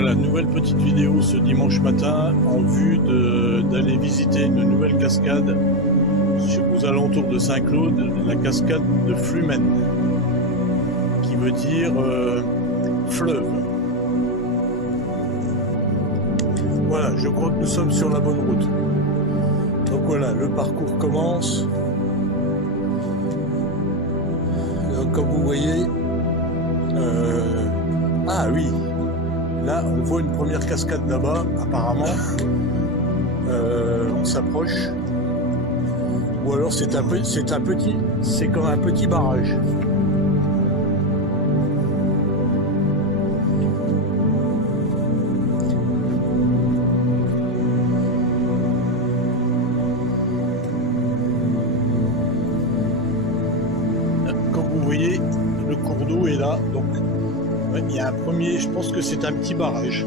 Voilà, nouvelle petite vidéo ce dimanche matin en vue d'aller visiter une nouvelle cascade aux alentours de Saint-Claude, la cascade de Flumen, qui veut dire fleuve. Voilà, je crois que nous sommes sur la bonne route. Donc voilà, le parcours commence. Donc, comme vous voyez, ah oui, là on voit une première cascade là-bas, apparemment. On s'approche. Ou alors c'est comme un petit barrage. Comme vous voyez, le cours d'eau est là, donc ouais, il y a un premier, je pense que c'est un petit barrage.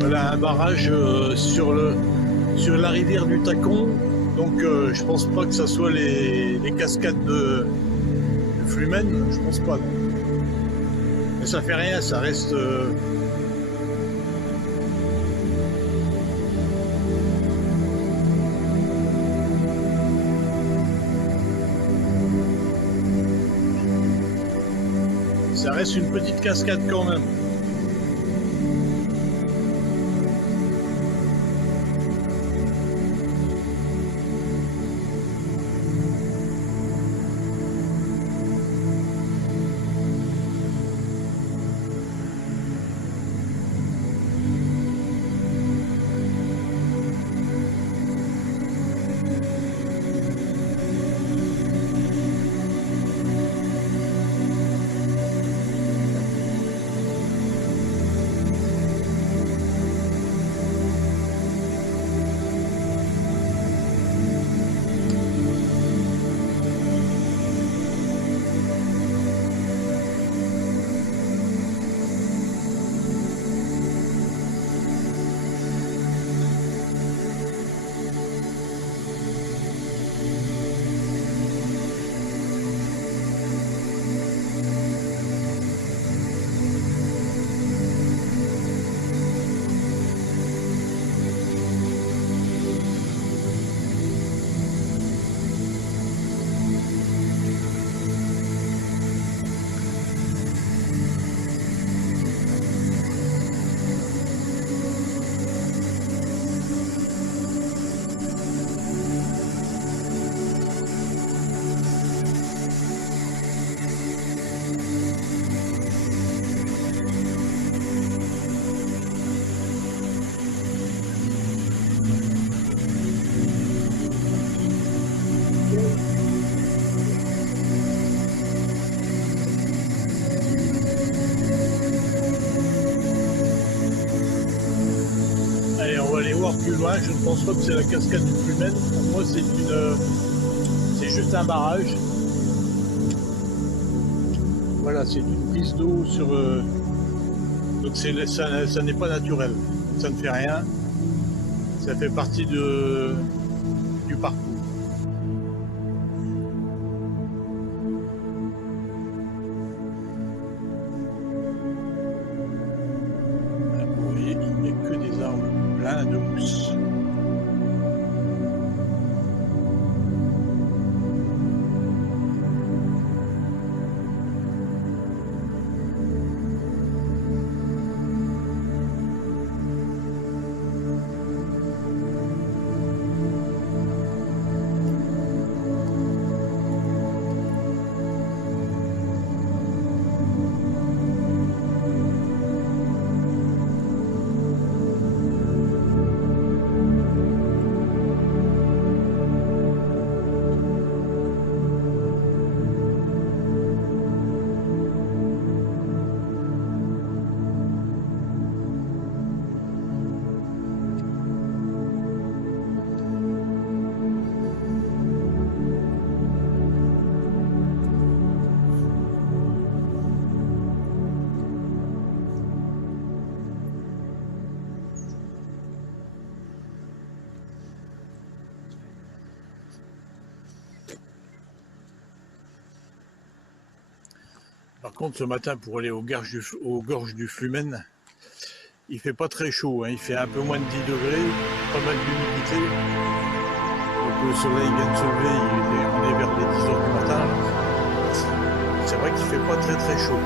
Voilà un barrage sur la rivière du Tacon, donc je pense pas que ça soit les cascades de Flumen, je pense pas. Mais ça fait rien, ça reste une petite cascade quand même. Allez, on va aller voir plus loin. Je ne pense pas que c'est la cascade du Flumen. Pour moi, c'est juste un barrage. Voilà, c'est une prise d'eau sur. Donc ça n'est pas naturel. Ça ne fait rien. Ça fait partie du parcours. Vous voyez, il n'y a que des arbres pleins de mousse. Par contre, ce matin, pour aller aux gorges du Flumen, il fait pas très chaud, hein. Il fait un peu moins de 10 degrés, pas mal d'humidité. Donc le soleil vient de se lever, on est vers les 10 heures du matin. C'est vrai qu'il fait pas très très chaud.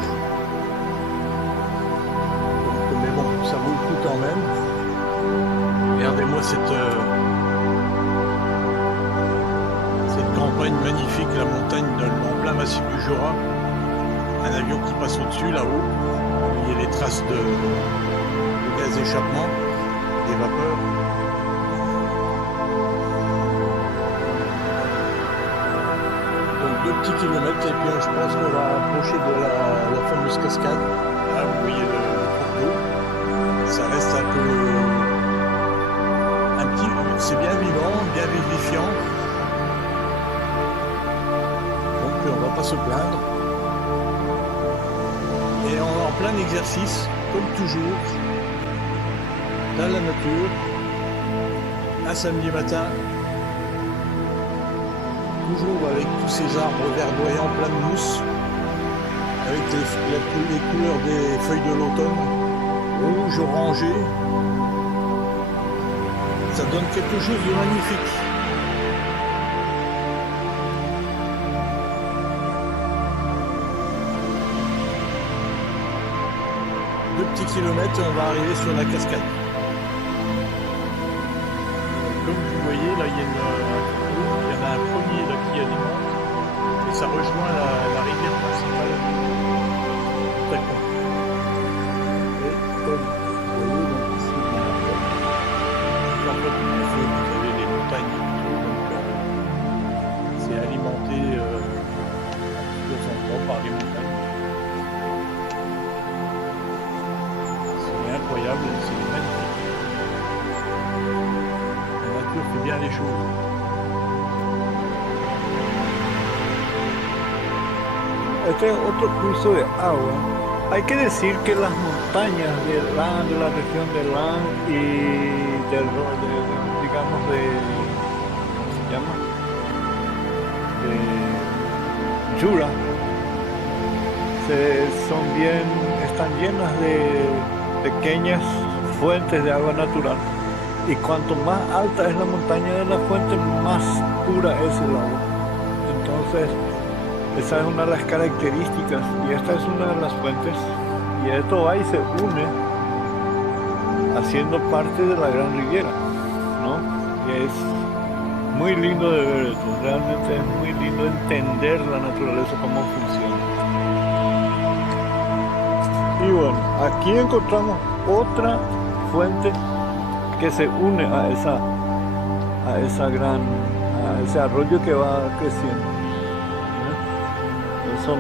Donc, mais bon, ça vaut le coup quand même. Regardez-moi cette campagne magnifique, la montagne en plein massif du Jura. Un avion qui passe au-dessus là-haut. Il y a les traces de gaz d'échappement, des vapeurs. Donc 2 petits kilomètres et puis je pense qu'on va approcher de la fameuse cascade. Là vous voyez le cours d'eau. Ça reste un peu c'est bien vivant, bien vivifiant. Donc on va pas se plaindre. Et on est en plein exercice, comme toujours, dans la nature, un samedi matin, toujours avec tous ces arbres verdoyants pleins de mousse, avec les couleurs des feuilles de l'automne, rouge, orangé. Ça donne quelque chose de magnifique. 2 petits kilomètres et on va arriver sur la cascade. Comme vous voyez, là il y en a un premier là, qui alimente et ça rejoint la rivière principale. D'accord. Et comme vous voyez, donc ici, vous avez les montagnes et tout, donc c'est alimenté de temps en temps par les montagnes. Incroyable, c'est magnifique. La nature fait bien les choses. Este es otro curso de agua. Hay que decir que las montañas de la región de Lan y digamos ¿cómo se llama? De Jura, están llenas de pequeñas fuentes de agua natural, y cuanto más alta es la montaña de la fuente, más pura es el agua. Entonces esa es una de las características, y esta es una de las fuentes, y esto va y se une haciendo parte de la Gran Riviera, ¿no? Y es muy lindo de ver esto, realmente es muy lindo entender la naturaleza, cómo funciona. Y bueno, aquí encontramos otra fuente que se une a ese arroyo que va creciendo. Son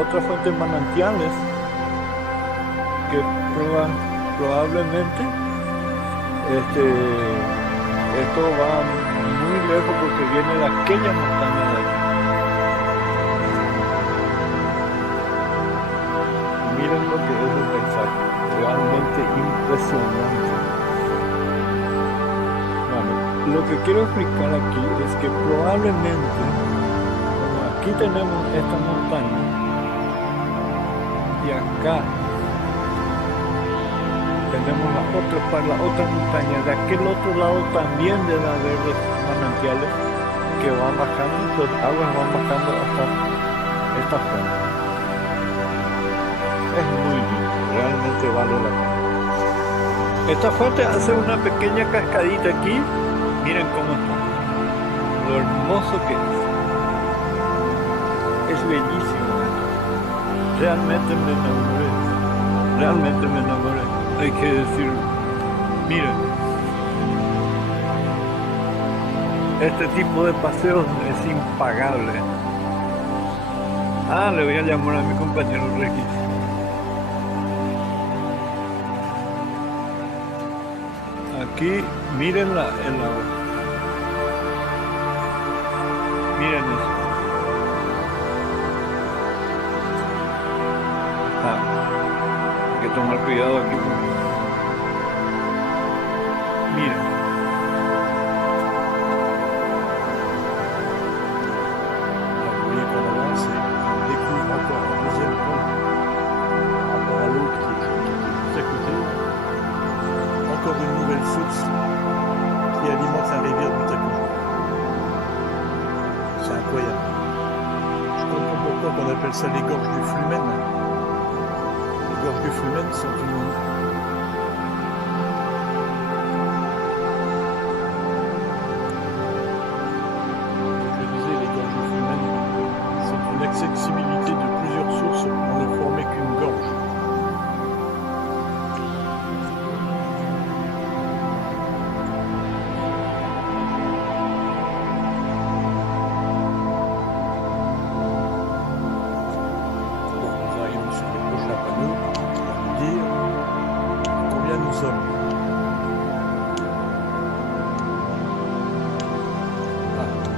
otras fuentes manantiales que probablemente esto va muy lejos porque viene de aquella montaña de ahí. Miren lo que es el paisaje, realmente impresionante. Bueno, lo que quiero explicar aquí es que probablemente, como aquí tenemos esta montaña, y acá tenemos la otra montaña, de aquel otro lado también debe haber manantiales que van bajando, las aguas van bajando hasta esta fuente. Es muy lindo, realmente vale la pena. Esta fuente hace una pequeña cascadita aquí, miren cómo está, lo hermoso que es bellísimo esto. Realmente me enamoré, hay que decirlo. Miren, este tipo de paseos es impagable. Le voy a llamar a mi compañero Regis. Aquí miren el agua. Miren eso. Hay que tomar cuidado aquí. Miren. Vous voyez qu'on avance et on encore un deuxième pont par rapport à l'autre qui est juste à côté. Encore une nouvelle source qui alimente la rivière du Tacon. C'est incroyable. Je comprends pourquoi on appelle ça les gorges du Flumen. Les gorges du Flumen sont une... accessibilité de plusieurs sources pour ne former qu'une gorge. Donc nous arrivons sur le prochain panneau qui va nous dire combien nous sommes.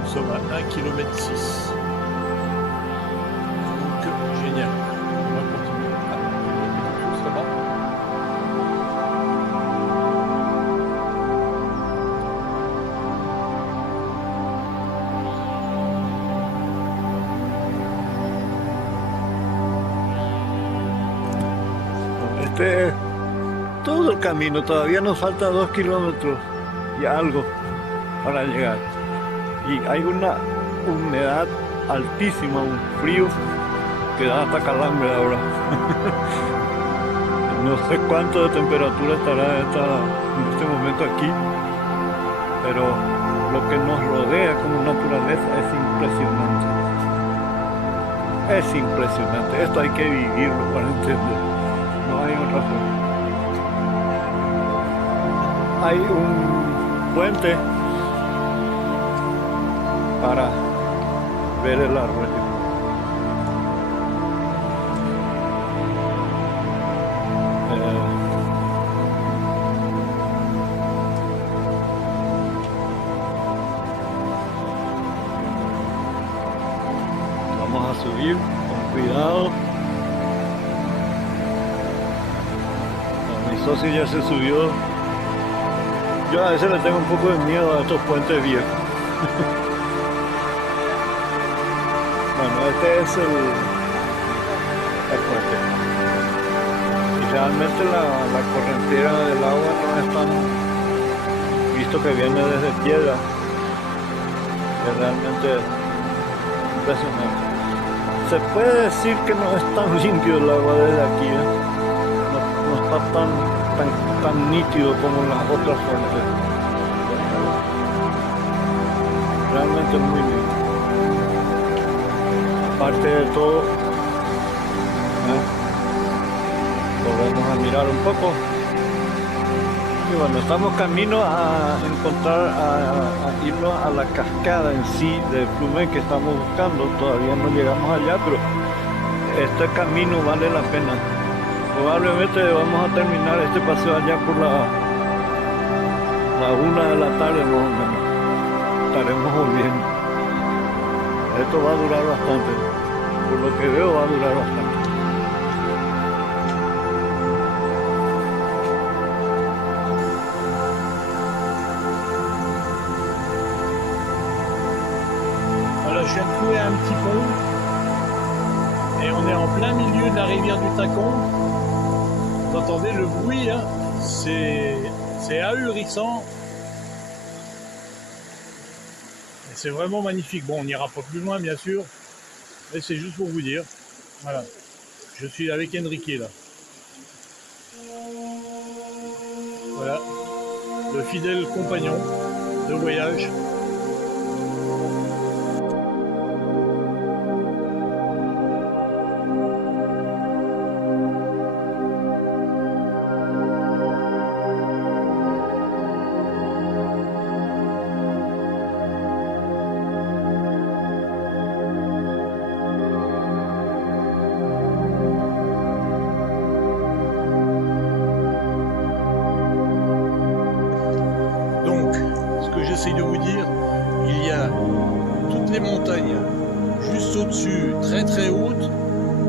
Nous sommes à 1,6 km. Génial. On va continuer. Tout là-bas. Este es todo el camino, todavía nos falta 2 kilómetros y algo para llegar. Y hay una humedad altísima, un frío que da hasta calambre ahora. No sé cuánto de temperatura estará en este momento aquí, pero lo que nos rodea como naturaleza es impresionante. Es impresionante. Esto hay que vivirlo para entender. No hay otra forma. Hay un puente para ver el arroyo. Vamos a subir con cuidado. Mi socio ya se subió. Yo a veces le tengo un poco de miedo a estos puentes viejos. Bueno, este es el puente. Y realmente la correntera del agua no es tan, visto que viene desde piedra, es realmente impresionante. Se puede decir que no es tan limpio el agua desde aquí, no está tan nítido como las otras fuentes. Realmente muy limpio. Aparte de todo, volvemos a mirar un poco. Y bueno, estamos camino a encontrar, a irnos a la cascada en sí del Flumen que estamos buscando. Todavía no llegamos allá, pero este camino vale la pena. Probablemente vamos a terminar este paseo allá por la 1 de la tarde más o menos. Estaremos volviendo. Esto va a durar bastante. Por lo que veo va a durar bastante. Je viens de trouver un petit pont et on est en plein milieu de la rivière du Tacon. Vous entendez le bruit, hein, c'est ahurissant. Et c'est vraiment magnifique. Bon, on n'ira pas plus loin bien sûr, mais c'est juste pour vous dire. Voilà, je suis avec Enrique là. Voilà, le fidèle compagnon de voyage. J'essaie de vous dire, il y a toutes les montagnes juste au-dessus, très très hautes,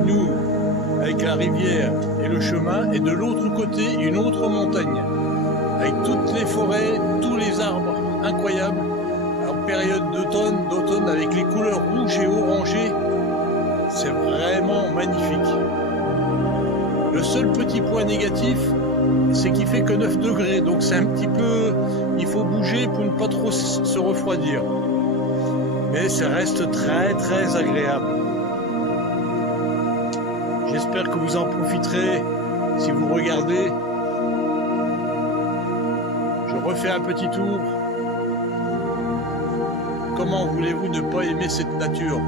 nous avec la rivière et le chemin, et de l'autre côté une autre montagne avec toutes les forêts, tous les arbres incroyables. En période d'automne avec les couleurs rouges et orangées, C'est vraiment magnifique. Le seul petit point négatif, c'est qu'il fait que 9 degrés, donc c'est un petit peu... Il faut bouger pour ne pas trop se refroidir. Mais ça reste très très agréable. J'espère que vous en profiterez si vous regardez. Je refais un petit tour. Comment voulez-vous ne pas aimer cette nature?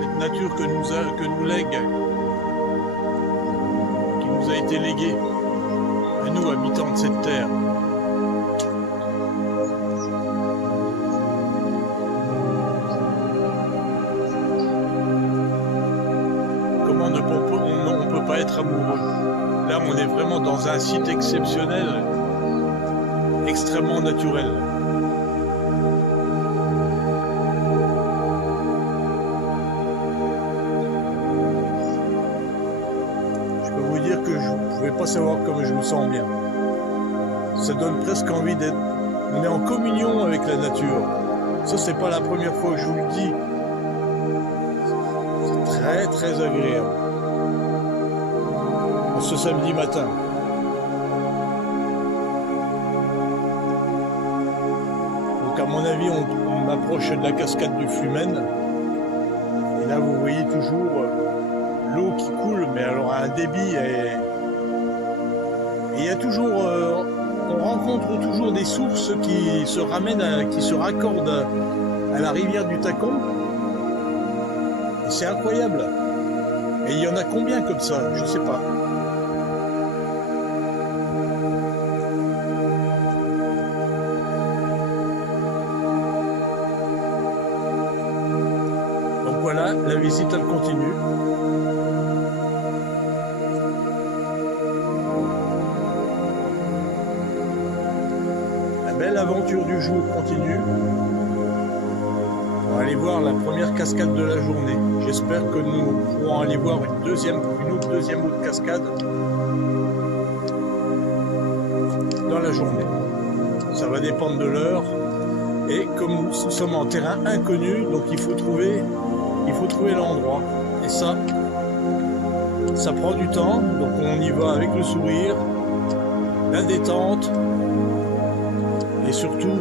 Cette nature que nous lègue, qui nous a été léguée, à nous, habitants de cette terre. Comment on ne peut pas être amoureux? Là, on est vraiment dans un site exceptionnel, extrêmement naturel. Je peux vous dire que je ne pouvais pas savoir comment je me sens bien. Ça donne presque envie d'être... On est en communion avec la nature. Ça, c'est pas la première fois que je vous le dis. C'est très, très agréable. Ce samedi matin. Donc à mon avis, on approche de la cascade du Flumen. Et là, vous voyez toujours l'eau qui coule, mais alors à un débit. Et il y a toujours... on rencontre toujours des sources qui se ramènent, qui se raccordent à la rivière du Tacon. Et c'est incroyable. Et il y en a combien comme ça? Je sais pas. Voilà, la visite elle continue. La belle aventure du jour continue. On va aller voir la première cascade de la journée. J'espère que nous pourrons aller voir une autre deuxième autre cascade dans la journée. Ça va dépendre de l'heure. Et comme nous sommes en terrain inconnu, donc il faut trouver l'endroit. Et ça prend du temps, donc on y va avec le sourire, la détente et surtout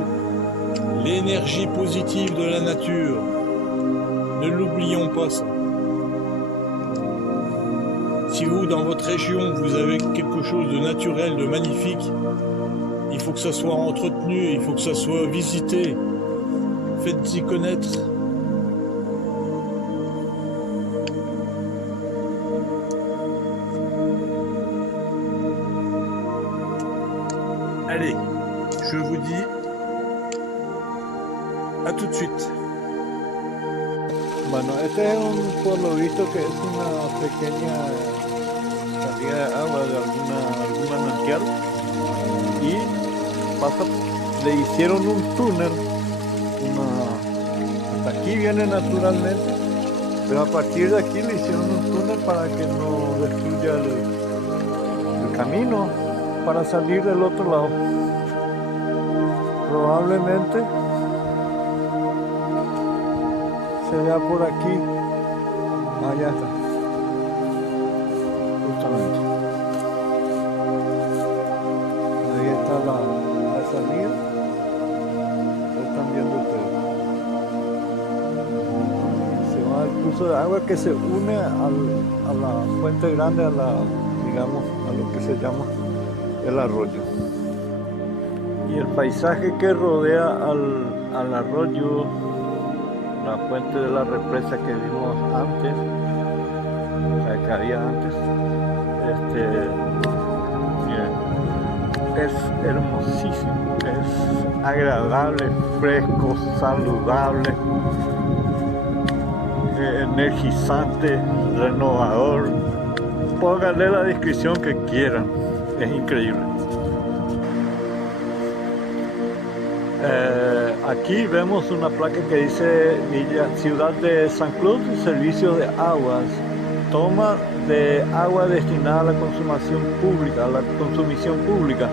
l'énergie positive de la nature. Ne l'oublions pas ça. Si vous, dans votre région, vous avez quelque chose de naturel, de magnifique, il faut que ça soit entretenu, il faut que ça soit visité. Faites-y connaître. Allez, je vous dis à tout de suite. Bueno, este es un, por lo visto, que es una pequeña salida de agua de algún manantial y pasa, le hicieron un túnel, hasta aquí viene naturalmente, pero a partir de aquí le hicieron un túnel para que no destruya el camino para salir del otro lado. Probablemente se vea por aquí. Allá está, justamente ahí está la salida. Lo están viendo ustedes. Se va el curso de agua que se une a la fuente grande, digamos, a lo que se llama el arroyo. Y el paisaje que rodea al arroyo, la fuente de la represa que vimos antes, o sea, que había antes, miren, es hermosísimo, es agradable, fresco, saludable, energizante, renovador. Pónganle la descripción que quieran, es increíble. Aquí vemos una placa que dice Ciudad de San Cruz, servicios de aguas, toma de agua destinada a la consumición pública,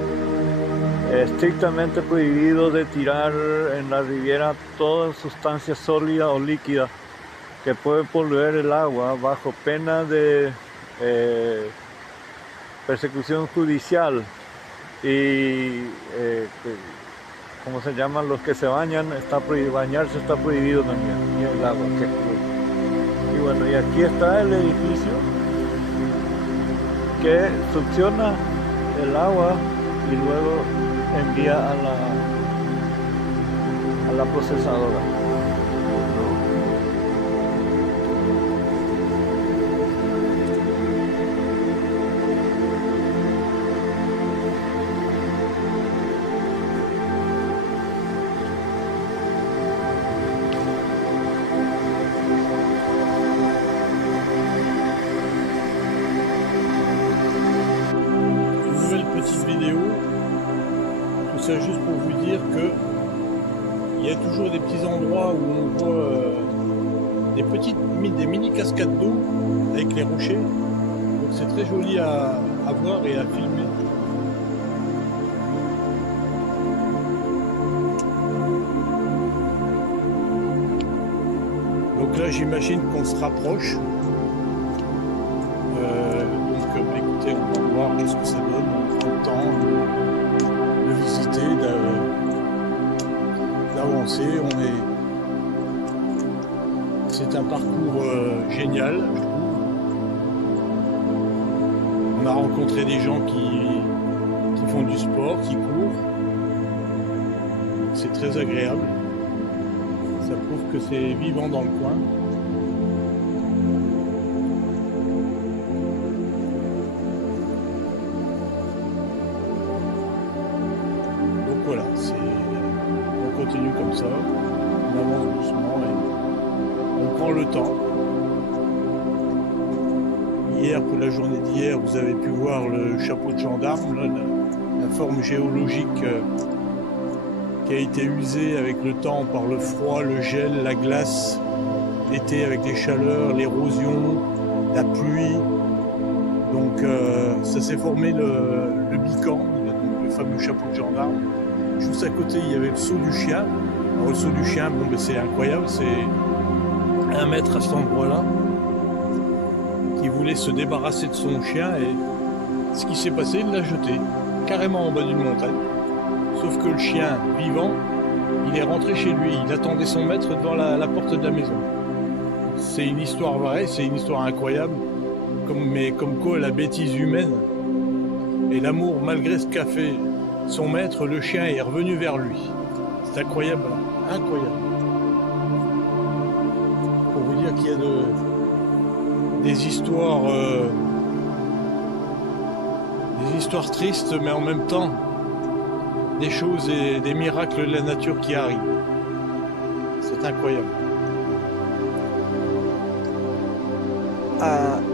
estrictamente prohibido de tirar en la Riviera toda sustancia sólida o líquida que puede poluir el agua bajo pena de persecución judicial y ¿cómo se llaman? Los que se bañan, bañarse está prohibido también, y el agua que fluye. Y bueno, y aquí está el edificio que succiona el agua y luego envía a la procesadora. Ça juste pour vous dire que il y a toujours des petits endroits où on voit des mini cascades d'eau avec les rochers, donc c'est très joli à voir et à filmer. Donc là j'imagine qu'on se rapproche, donc écoutez, on va voir qu'est-ce que ça donne, on prend le temps de visiter, d'avancer. C'est un parcours génial, je trouve. On a rencontré des gens qui font du sport, qui courent. C'est très agréable. Ça prouve que c'est vivant dans le coin. Voilà, on continue comme ça, on avance doucement et on prend le temps. Hier, pour la journée d'hier, vous avez pu voir le chapeau de gendarme, là, la forme géologique qui a été usée avec le temps par le froid, le gel, la glace, l'été avec les chaleurs, l'érosion, la pluie. Donc ça s'est formé le bican, le fameux chapeau de gendarme. Juste à côté, il y avait le saut du chien. Alors, le saut du chien, bon, ben, c'est incroyable, c'est 1 mètre à cet endroit-là, qui voulait se débarrasser de son chien, et ce qui s'est passé, il l'a jeté, carrément en bas d'une montagne. Sauf que le chien, vivant, il est rentré chez lui, il attendait son maître devant la porte de la maison. C'est une histoire vraie, c'est une histoire incroyable, mais comme quoi la bêtise humaine et l'amour, malgré ce qu'a fait son maître, le chien est revenu vers lui. C'est incroyable, incroyable. Pour vous dire qu'il y a des histoires tristes, mais en même temps des choses et des miracles de la nature qui arrivent. C'est incroyable.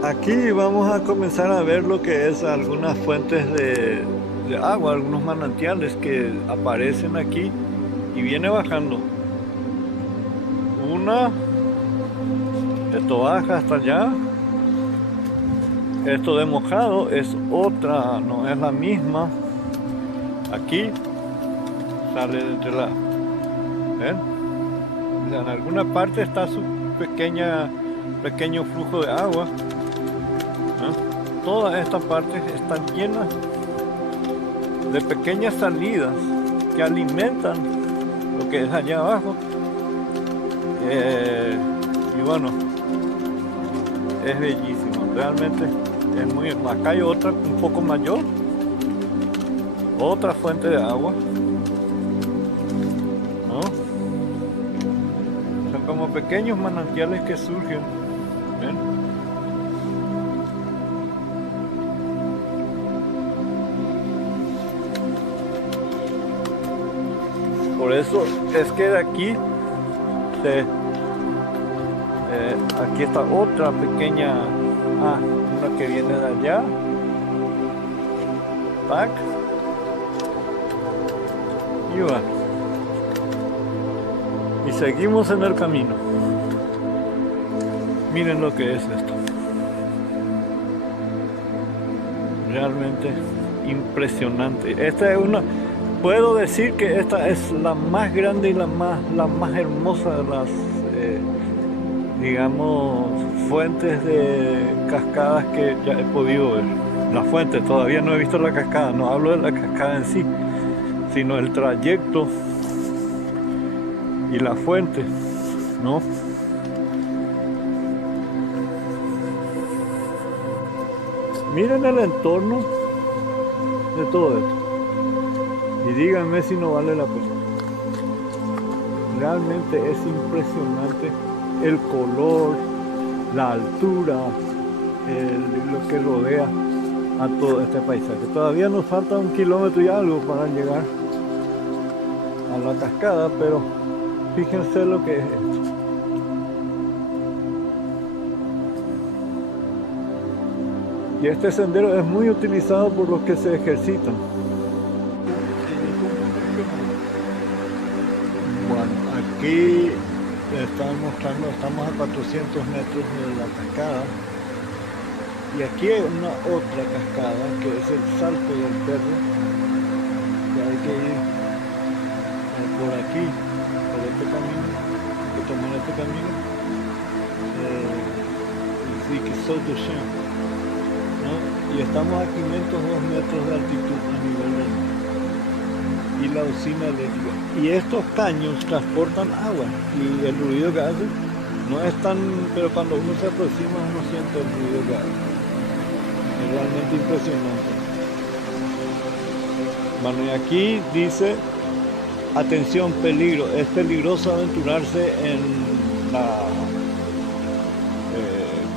Aquí vamos a comenzar a ver lo que es algunas fuentes de agua, algunos manantiales que aparecen aquí y viene bajando. Una, esto baja hasta allá. Esto de mojado es otra, no es la misma. Aquí sale de entre la... ¿ven? En alguna parte está su pequeño flujo de agua. Todas estas partes están llenas de pequeñas salidas que alimentan lo que es allá abajo. Y bueno, es bellísimo, realmente es muy hermoso. Acá hay otra un poco mayor, otra fuente de agua, ¿no? Son como pequeños manantiales que surgen, ¿ven? Por eso es que de aquí aquí está otra pequeña, una que viene de allá, tac, y va, y seguimos en el camino. Miren lo que es esto, realmente impresionante. Esta es puedo decir que esta es la más grande y la más hermosa de las, digamos, fuentes de cascadas que ya he podido ver. La fuente, todavía no he visto la cascada, no hablo de la cascada en sí, sino el trayecto y la fuente, ¿no? Miren el entorno de todo esto y díganme si no vale la pena. Realmente es impresionante el color, la altura, lo que rodea a todo este paisaje. Todavía nos falta 1 kilómetro y algo para llegar a la cascada, pero fíjense lo que es esto. Y este sendero es muy utilizado por los que se ejercitan. Bueno, aquí están mostrando, estamos a 400 metros de la cascada. Y aquí hay una otra cascada que es el Salto del Perro, que hay que ir por aquí, por este camino, hay que tomar este camino, el Ziguizot du Chien, ¿no? Y estamos a 502 metros de altitud a nivel del mar. Y la usina eléctrica. Y estos caños transportan agua y el ruido que hace no es tan, pero cuando uno se aproxima uno siente el ruido que hace. Es realmente impresionante. Bueno, y aquí dice, atención, peligro, es peligroso aventurarse en la,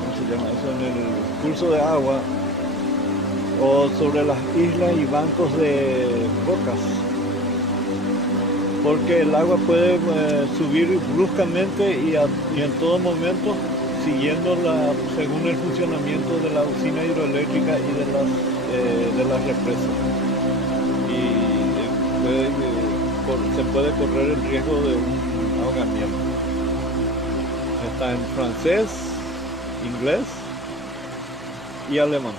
¿cómo se llama eso? En el curso de agua o sobre las islas y bancos de rocas, porque el agua puede subir bruscamente y en todo momento, siguiendo según el funcionamiento de la usina hidroeléctrica y de las represas. Y se puede correr el riesgo de un ahogamiento. Está en francés, inglés y alemán.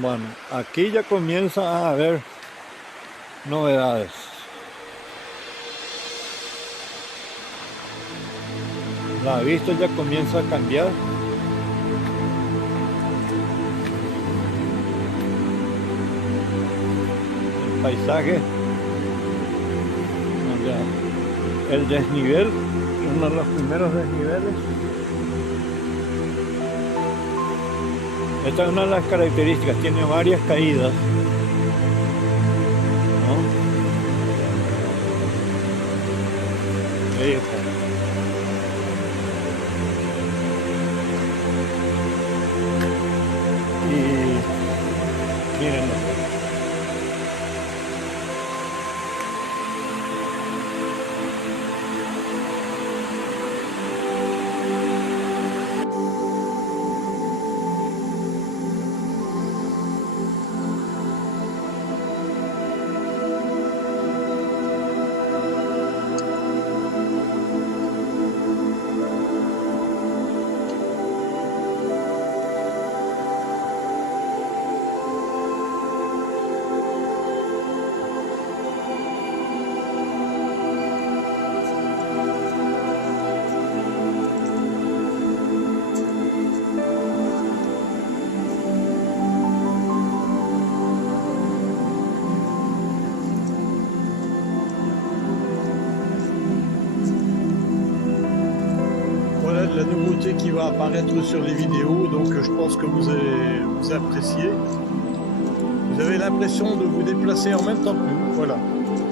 Bueno, aquí ya comienza a haber novedades. La vista ya comienza a cambiar. El paisaje, el desnivel, uno de los primeros desniveles. Esta es una de las características, tiene varias caídas, ¿no? Ahí está. Y mírenlo. La nouveauté qui va apparaître sur les vidéos, donc je pense que vous appréciez. Vous avez l'impression de vous déplacer en même temps que nous, voilà.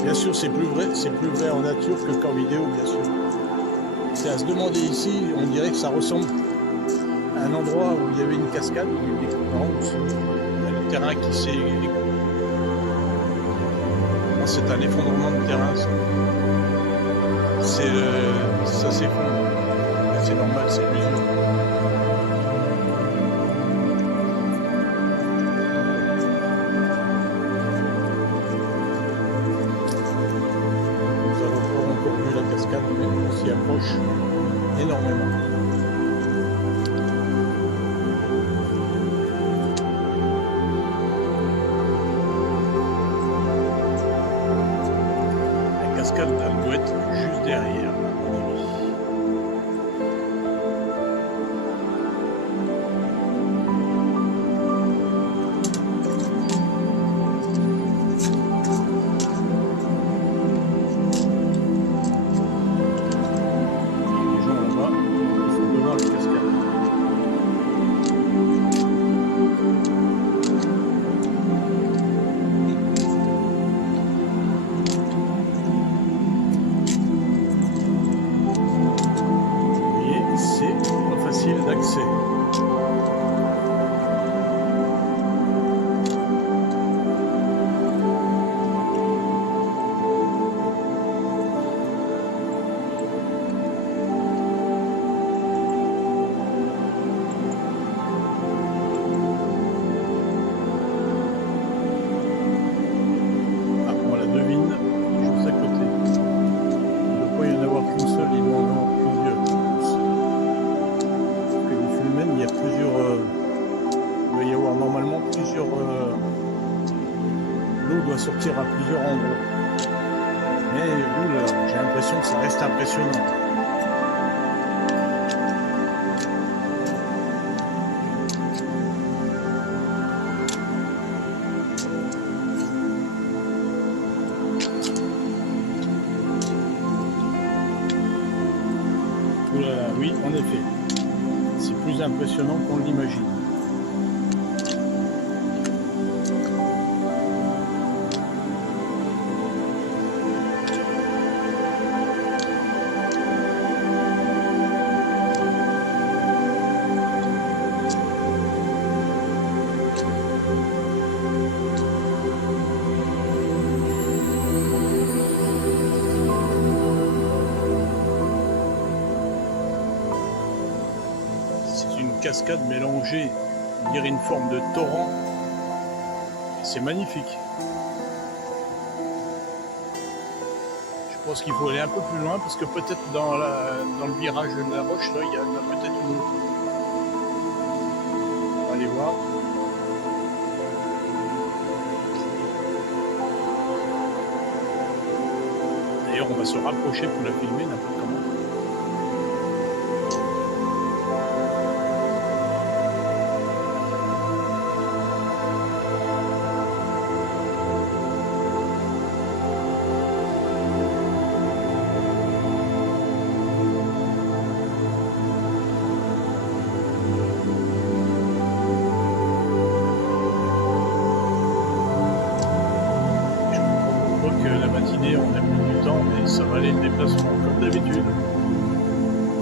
Bien sûr, c'est plus vrai en nature que qu'en vidéo, bien sûr. C'est à se demander ici, on dirait que ça ressemble à un endroit où il y avait une cascade, un terrain qui s'est... C'est un effondrement de terrain, ça. Ça s'effondre. C'est normal, c'est l'usure. Nous n'avons pas encore vu la cascade, mais on s'y approche énormément. cascade, elle doit être juste derrière, à mon avis. Les gens là-bas, ils sont devant les cascades. D'accès. Ah, on la devine, juste à côté. Il ne doit pas y en avoir qu'une seule, il doit en avoir plusieurs. Il y a plusieurs, il doit y avoir normalement plusieurs, l'eau doit sortir à plusieurs endroits. Mais oula, j'ai l'impression que ça reste impressionnant. Oula, oui, en effet. C'est plus impressionnant qu'on l'imagine. Cascade mélangée, on dirait une forme de torrent. C'est magnifique. Je pense qu'il faut aller un peu plus loin parce que peut-être dans le virage de la roche, là, il y en a peut-être une autre. On va aller voir. D'ailleurs, on va se rapprocher pour la filmer n'importe comment. On a plus du temps, mais ça va aller le déplacement comme d'habitude.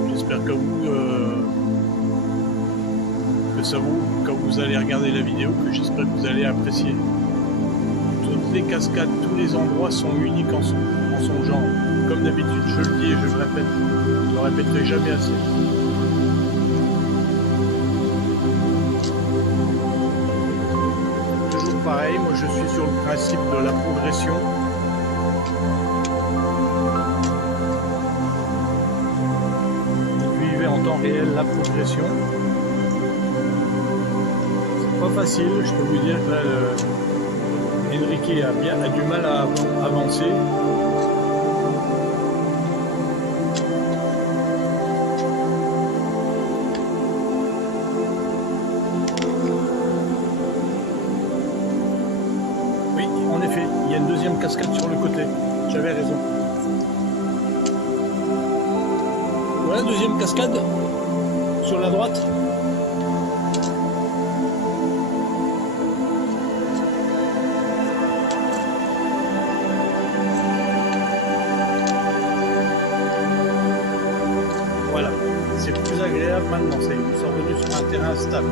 J'espère que quand vous allez regarder la vidéo, j'espère que vous allez apprécier. Toutes les cascades, tous les endroits sont uniques en son genre. Comme d'habitude, je le dis et je le répète. Je ne le répéterai jamais assez. Toujours pareil, moi je suis sur le principe de la progression. Réel, la progression. C'est pas facile, je peux vous dire que là, Enrique a du mal à avancer. Oui, en effet, il y a une deuxième cascade sur le côté. J'avais raison. Voilà, deuxième cascade. Sur la droite. Voilà, c'est plus agréable maintenant, c'est revenu sur un terrain stable.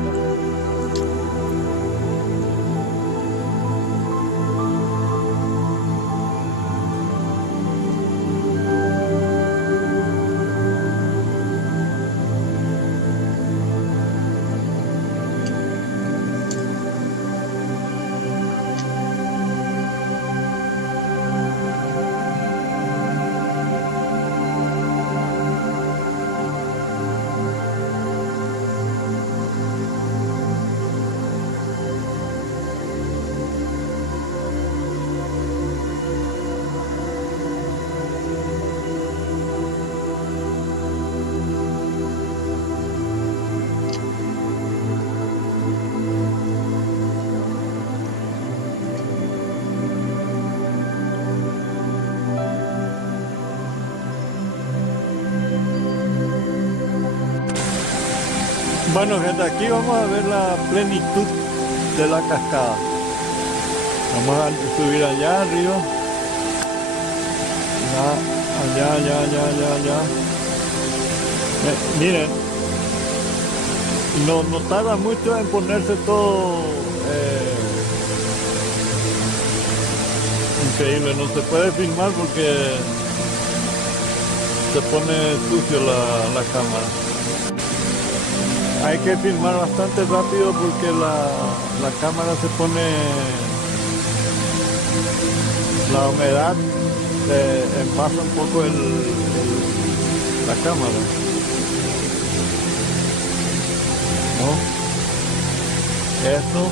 Bueno, gente, aquí vamos a ver la plenitud de la cascada. Vamos a subir allá arriba. Allá. Miren, no tarda mucho en ponerse todo increíble. No se puede filmar porque se pone sucio la cámara. Hay que filmar bastante rápido porque la cámara se pone, la humedad envasa un poco la cámara, ¿no? Esto,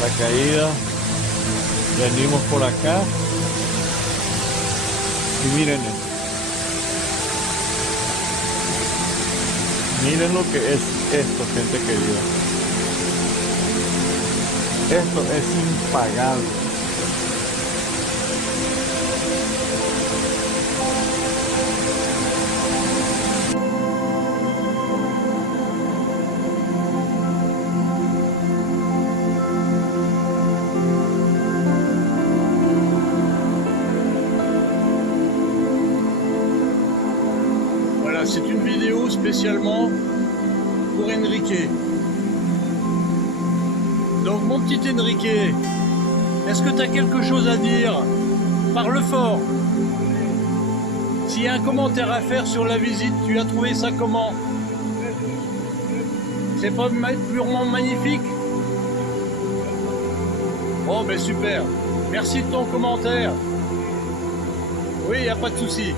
la caída, venimos por acá y miren esto. Miren lo que es esto, gente querida. Esto es impagable. C'est une vidéo spécialement pour Enrique. Donc mon petit Enrique, est-ce que tu as quelque chose à dire? Parle fort. S'il y a un commentaire à faire sur la visite, tu as trouvé ça comment? C'est pas purement magnifique? Oh ben super, merci de ton commentaire. Oui, il n'y a pas de souci.